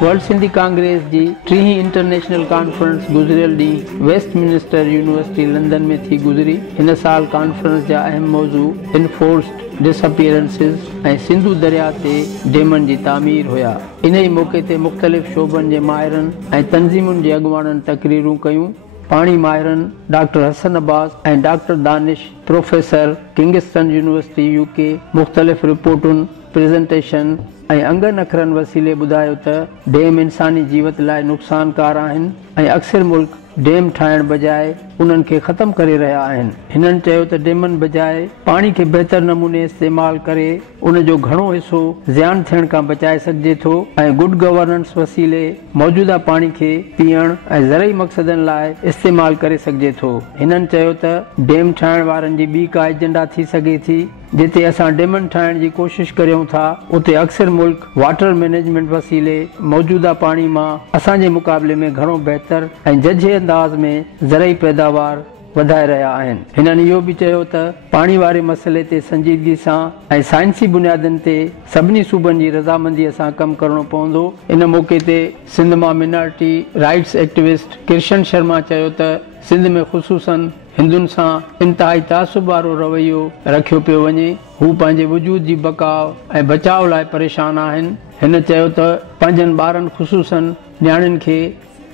वर्ल्ड सिंधी कांग्रेस जी 3 international conference गुज़रियल ॾींहुं Westminster university London में थी गुज़री। हिन साल कॉन्फ्रेंस जा अहम मौज़ू इनफोर्स्ड डिसअपियरेंसिस ऐं सिंधु दरिया ते डेमनि जी तामीर हुया। इन ई मौक़े ते मुख़्तलिफ़ शोबनि जे माहिरनि ऐं तंज़ीमुनि जे अॻुवाननि तक़रीरूं कयूं। पाणी माहिरनि डॉक्टर हसन अब्बास ऐं डॉक्टर Danish professor Kingston university UK मुख़्तलिफ़ रिपोर्टुनि प्रेज़ेंटेशन ऐं अंगनि अखरनि वसीले ॿुधायो त डेम इंसानी जीवत लाइ नुक़सानकार आहिनि ऐं अक्सर मुल्क डेम ठाहिण बजाए उन्हनि खे ख़तमु करे रहिया आहिनि। हिननि चयो त डेमनि बजाए पाणी खे बहितर नमूने इस्तेमालु करे उन जो घणो हिसो ज़ियान थियण खां बचाए सघिजे थो ऐं गुड गवर्नेंस वसीले मौजूदा पाणी खे पीअण ऐं ज़रई मक़सदनि लाइ इस्तेमालु करे सघिजे थो। हिननि चयो त डेम ठाहिण वारनि जी ॿी का एजेंडा थी सघे थी। जिते असां डेमनि ठाहिण जी कोशिश करियूं था उते अक्सर मुल्क वाटर मैनेजमेंट वसीले मौजूदा पाणी मां असांजे मुक़ाबले में घणो बहितर ऐं जझे अंदाज़ में ज़रई पैदावार वधाए रहिया आहिनि। हिननि इहो बि चयो त पाणी वारे मसइले ते संजीदगी सां ऐं साइंसी बुनियादनि ते सभिनी सूबनि जी रज़ामंदीअ सां कमु करणो पवंदो। इन मौक़े ते सिंध मां मिनॉरिटी राइट्स एक्टिविस्ट किशन शर्मा चयो त सिंध में ख़ुसूसन हिंदुनि सां इंतिहाई तासुब वारो रवैयो रखियो पियो वञे। हू पंहिंजे वजूद जी बकाव ऐं बचाव लाइ परेशान आहिनि। हिन चयो त पंहिंजनि ॿारनि ख़ुसूसन न्याणियुनि खे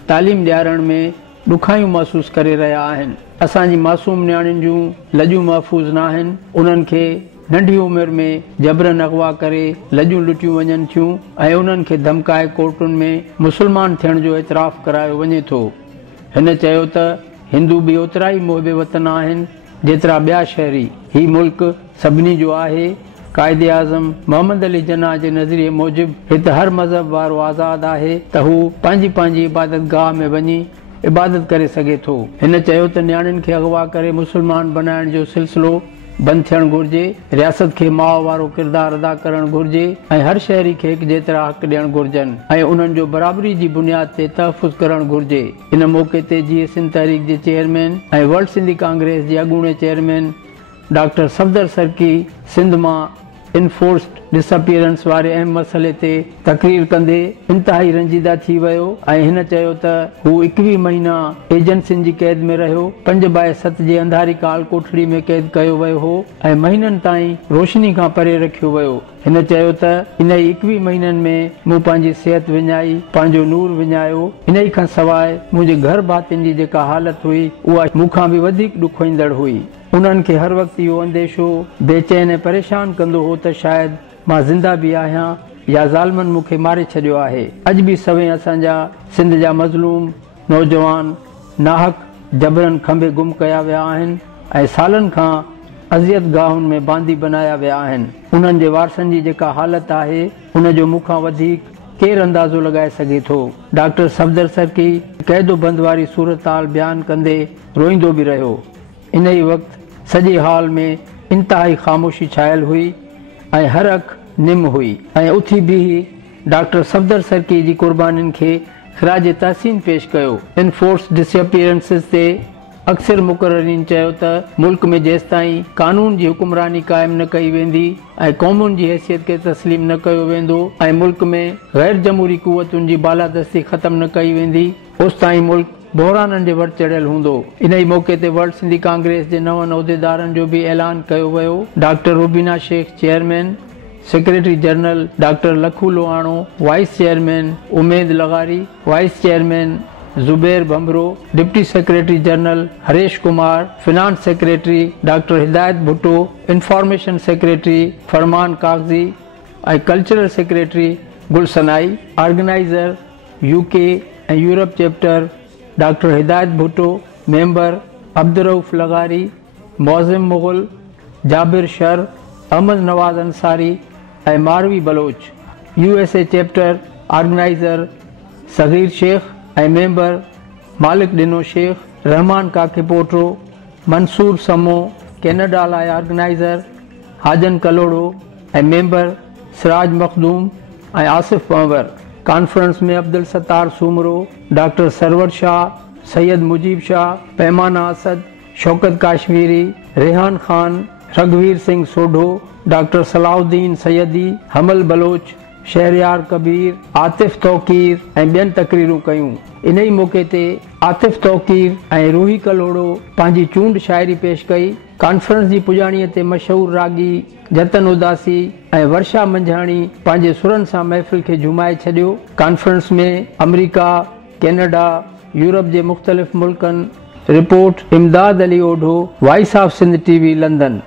तालीम ॾियारण में ॾुखायूं महसूस करे रहिया आहिनि। असांजी मासूम न्याणियुनि जूं लॼूं महफ़ूज़ न आहिनि। उन्हनि खे नंढी उमिरि में जबरन अगवा करे लॼूं लुटियूं वञनि थियूं ऐं उन्हनि खे धमकाए कोर्टुनि में मुस्लमान थियण जो एतिराफ़ करायो वञे थो। हिन चयो त हिंदू बि ओतिरा ई मुहिब वतन आहिनि जेतिरा ॿिया शहरी। ही मुल्क सभिनी जो आहे। कायदे आज़म मोहम्मद अली जनाह जे नज़रिए मूजिबि हिते हर मज़हब वारो आज़ादु आहे त हू पंहिंजी पंहिंजी इबादत गाह में वञी इबादत करे सघे थो। हिन चयो त न्याणियुनि खे अगवा करे मुस्लमान बनाइण जो सिलसिलो बंदि थियणु घुरिजे। रियासत खे माउ वारो किरदारु अदा करणु घुरिजे ऐं हर शहरी खे हिकु जेतिरा हक़ ॾियणु घुरिजनि ऐं उन्हनि जो बराबरी जी बुनियाद ते तहफ़ुज़ करणु घुरिजे। इन मौक़े ते जीअं सिंध तहरीक जे चेयरमैन ऐं वर्ल्ड सिंधी कांग्रेस जे अॻूणे चेयरमैन डॉक्टर सफदर सरकी सिंध मां इनफोर्स्ड डिसअपियरेंस वारे अहम मसइले ते तक़रीर कंदे इंतिहाई रंजीदा थी वियो ऐं हिन चयो त हू 21 महीना एजेंसियुनि जी कैद में रहियो। 5/7 जे अंधारी काल कोठड़ी में कैद कयो वियो हो ऐं महीननि ताईं रोशनी खां परे रखियो वियो। हिन चयो त इन 21 महीननि में मूं पंहिंजी सिहत विञाई, पंहिंजो नूर विञायो। इन ई खां सवाइ मुंहिंजे घर भातियुनि जी जेका हालत हुई उहा मूंखां बि वधीक ॾुखोईंदड़ हुई। उन्हनि खे हर वक़्तु इहो अंदेशो बेचैन ऐं परेशान कंदो हो त शायदि मां ज़िंदा बि आहियां या ज़ालिमनि मूंखे मारे छॾियो आहे। अॼु बि सवें असांजा सिंध जा मज़लूम नौजवान नाहक जबरन खंबे गुम कया विया आहिनि ऐं सालनि खां अज़ियत गाहुनि में बांदी बनाया विया आहिनि। उन्हनि जे वारसनि जी जेका हालत आहे उन जो मूंखां वधीक केरु अंदाज़ो लॻाए सघे थो। डॉक्टर सफदर सरकी क़ैदो बंद वारी सूरत हाल बयानु कंदे रोईंदो बि रहियो। इन ई वक़्तु सॼे हाल में इंतिहाई ख़ामोशी छायल हुई ऐं हर अख निम हुई ऐं उथी बीही डॉक्टर सफदर सरकी जी क़ुर्बानीनि खे ख़िराज तहसीन पेश कयो। इनफोर्स्ड डिसअपियरेंसिस ते अक्सर मुक़र्ररीन चयो त मुल्क में जेसिताईं कानून जी हुकुमरानी क़ाइमु न कई वेंदी ऐं क़ौमुनि जी हैसियत खे तस्लीम न कयो वेंदो ऐं मुल्क में गैर जमहूरी क़ुवतुनि जी बालादस्ती ख़तमु न कई वेंदी ओसिताईं मुल्क बहराननि जे वटि चढ़ियल हूंदो। इन ई मौक़े ते वर्ल्ड सिंधी कांग्रेस जे नवनि उहिदेदारनि जो बि ऐलान कयो वियो। Doctor Rubina Shaikh chairman, secretary general doctor Lakhu Lohano, vice chairman Umed लगारी, vice chairman Zubair Bhambhro, deputy secretary general Haresh Kumar, finance secretary doctor Hidayat Bhutto, information secretary Farman Kaghazi ऐं cultural secretary Gulsanai. Organiser UK ऐं Europe chapter doctor Hidayat Bhutto, member Abdurrauf लगारी, मौज़िम मुग़ल, जाबिर शर, अहमद नवाज़ अंसारी ऐं Marvi Baloch. USA chapter organiser Sagheer Shaikh ऐं मेंबर मालिक डिनो शेख, रहमान काके पोटरो, मंसूर समो। कैनेडा लाइ ऑर्गेनाइज़र हाजन कलोड़ो ऐं मेंबर सिराज मखदूम ऐं आसिफ पंवर। कॉन्फ्रेंस में अब्दुल सत्तार सूमरो, डॉक्टर सरवर शाह, सैयद मुजीब शाह, पैमाना असद, शौकत काश्मीरी, रेहान खान, रघुवीर सिंह सोढो, डॉक्टर सलाउद्दीन सैयदी, हमल बलोच, शहरयार कबीर, आतिफ तौकीर ऐं ॿियनि तकरीरूं कयूं। इन ई मौक़े ते आतिफ तौकीर ऐं रूही कलोड़ो पंहिंजी चूंड शाइरी पेश कई। कॉन्फ्रेंस जी पुॼाणीअ ते मशहूर रागी जतन उदासी ऐं वर्षा मंझाणी पंहिंजे सुरनि सां महफ़िल खे झुमाए छॾियो। कॉन्फ्रेंस में अमेरिका, कैनेडा, यूरोप जे मुख़्तलिफ़ मुल्कनि। Report Imdad Ali Odho, voice of Sindh TV, London.